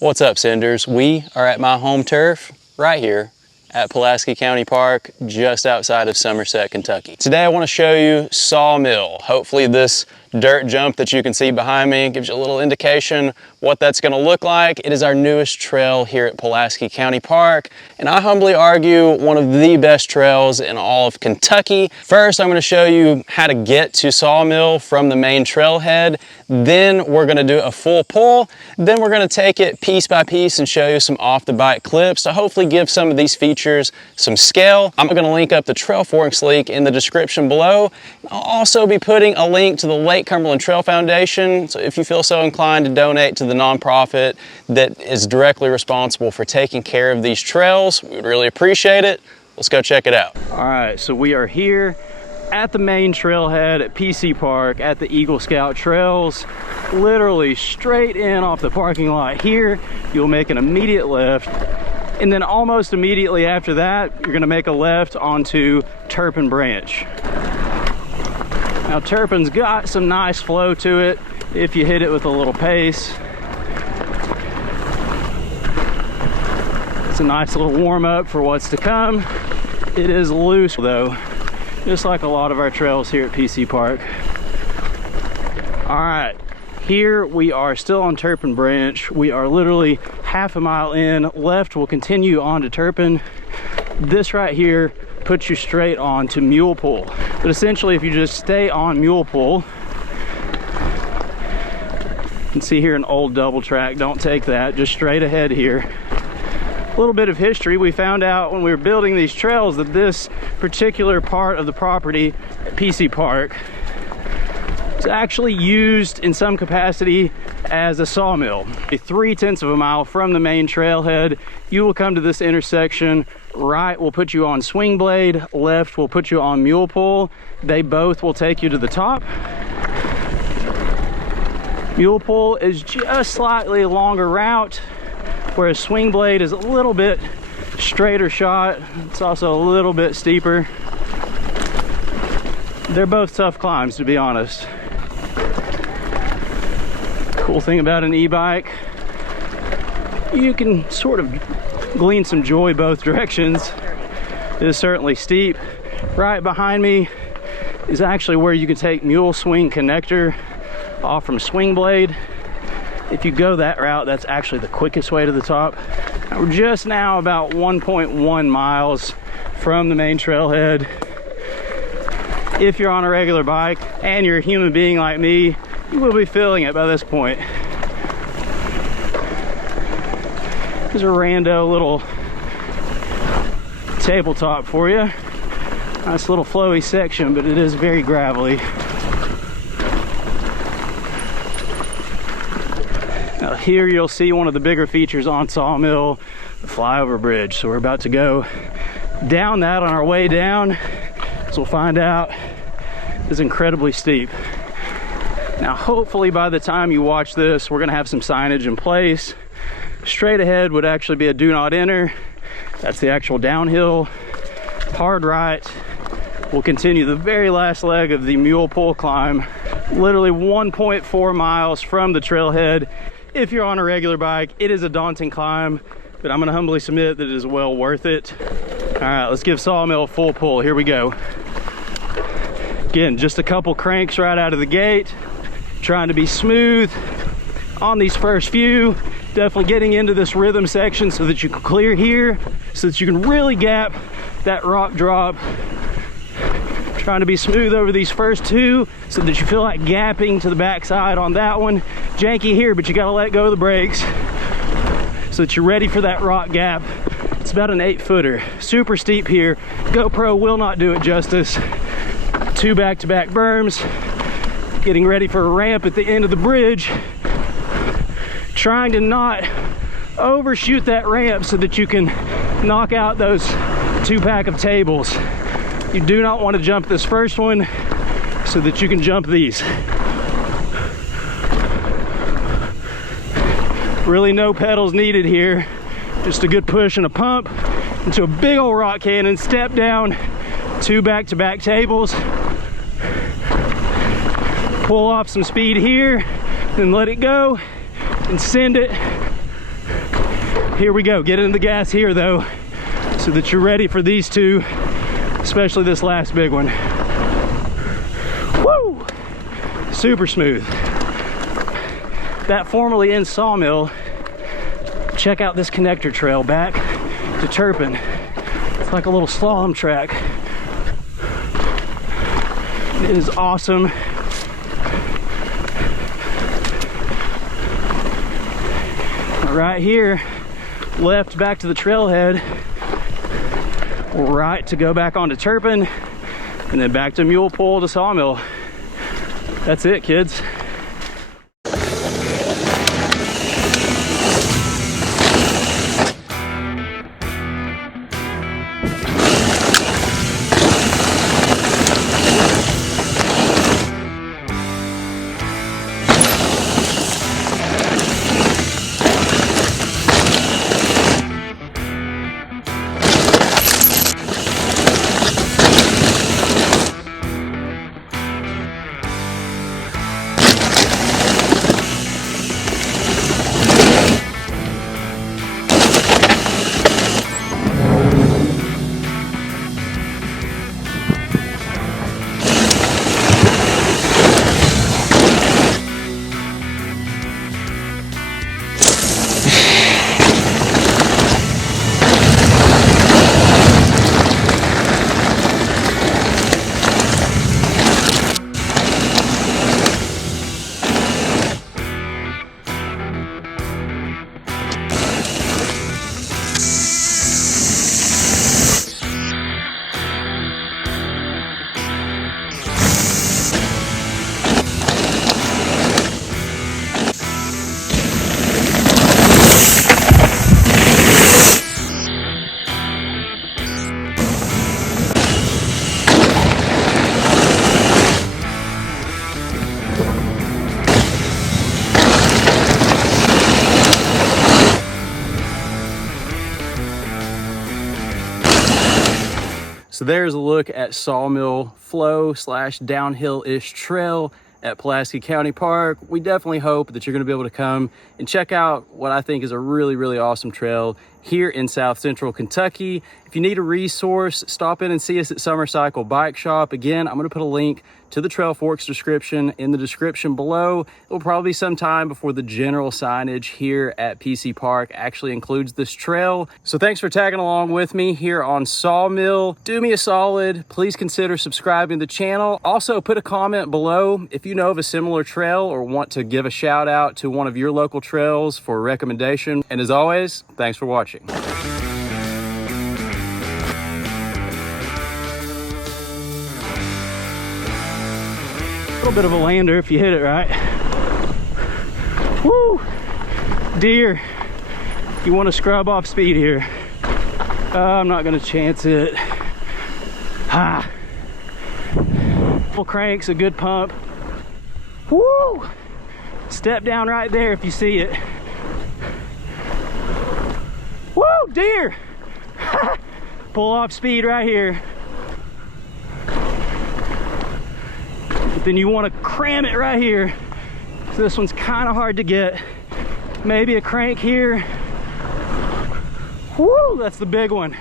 What's up, Senders? We are at my home turf right here at Pulaski County Park, just outside of Somerset, Kentucky. Today I want to show you Sawmill. Hopefully this dirt jump that you can see behind me gives you a little indication what that's going to look like. It is our newest trail here at Pulaski County Park, and I humbly argue one of the best trails in all of Kentucky. First, I'm going to show you how to get to Sawmill from the main trailhead. Then we're going to do a full pull. Then we're going to take it piece by piece and show you some off-the-bike clips to hopefully give some of these features some scale. I'm going to link up the Trail Forks link in the description below. I'll also be putting a link to the Lake Cumberland Trail Foundation, so if you feel so inclined to donate to the nonprofit that is directly responsible for taking care of these trails, we would really appreciate it. Let's go check it out. All right, so we are here at the main trailhead at PC Park at the Eagle Scout Trails, literally straight in off the parking lot here. You'll make an immediate left, and then almost immediately after that, you're gonna make a left onto Turpin Branch. Now Turpin's got some nice flow to it if you hit it with a little pace. It's a nice little warm up for what's to come. It is loose though, just like a lot of our trails here at PC Park. All right, here we are still on Turpin Branch. We are literally half a mile in. Left will continue on to Turpin. This right here puts you straight on to Mule Pool. But essentially, if you just stay on Mule Pool, you can see here an old double track. Don't take that, just straight ahead here. A little bit of history. We found out when we were building these trails that this particular part of the property at PC Park is actually used in some capacity as a sawmill. 3/10 of a mile from the main trailhead, you will come to this intersection. Right will put you on Swing Blade, left will put you on Mule Pool. They both will take you to the top. Mule Pool is just slightly longer route, whereas Swing Blade is a little bit straighter shot. It's also a little bit steeper. They're both tough climbs, to be honest. Cool thing about an e-bike, you can sort of glean some joy both directions. It is certainly steep. Right behind me is actually where you can take Mule Swing Connector off from Swing Blade. If you go that route, that's actually the quickest way to the top. Now, we're just now about 1.1 miles from the main trailhead. If you're on a regular bike and you're a human being like me, you will be feeling it by this point. There's a rando little tabletop for you. Nice little flowy section, but it is very gravelly. Now here you'll see one of the bigger features on Sawmill, the flyover bridge. So we're about to go down that on our way down. So we'll find out it's incredibly steep. Now hopefully by the time you watch this, we're gonna have some signage in place. Straight ahead would actually be a do not enter. That's the actual downhill. Hard right will continue the very last leg of the Mule Pool climb. Literally 1.4 miles from the trailhead. If you're on a regular bike, it is a daunting climb, but I'm gonna humbly submit that it is well worth it. All right, let's give Sawmill a full pull. Here we go. Again, just a couple cranks right out of the gate. Trying to be smooth on these first few. Definitely getting into this rhythm section so that you can clear here, so that you can really gap that rock drop. Trying to be smooth over these first two so that you feel like gapping to the backside on that one. Janky here, but you gotta let go of the brakes so that you're ready for that rock gap. It's about an 8-footer. Super steep here. GoPro will not do it justice. 2 back-to-back berms. Getting ready for a ramp at the end of the bridge. Trying to not overshoot that ramp so that you can knock out those 2-pack of tables. You do not want to jump this first one so that you can jump these. Really no pedals needed here. Just a good push and a pump into a big old rock cannon, step down, 2 back-to-back tables. Pull off some speed here, then let it go and send it Here we go. Get into the gas here though, so that you're ready for these two, especially this last big one. Woo! Super smooth. That formerly in Sawmill, check out this connector trail back to Turpin. It's like a little slalom track. It is awesome. Right here, left back to the trailhead, right to go back onto Turpin, and then back to Mule Pool to Sawmill. That's it, kids. So there's a look at Sawmill flow / downhill-ish trail at Pulaski County Park. We definitely hope that you're going to be able to come and check out what I think is a really, really awesome trail here in South Central Kentucky. If you need a resource, stop in and see us at Summer Bike Shop. Again, I'm going to put a link to the Trail Forks description in the description below. It will probably be some time before the general signage here at PC Park actually includes this trail. So thanks for tagging along with me here on Sawmill. Do me a solid, please consider subscribing to the channel. Also put a comment below if you know of a similar trail or want to give a shout out to one of your local trails for a recommendation. And as always, thanks for watching. A little bit of a lander if you hit it right. Woo! Deer, you want to scrub off speed here. I'm not going to chance it. Ha! Full crank's a good pump. Woo! Step down right there if you see it. Woo! Deer! Pull off speed right here. But then you want to cram it right here. So this one's kind of hard to get. Maybe a crank here. Woo! That's the big one.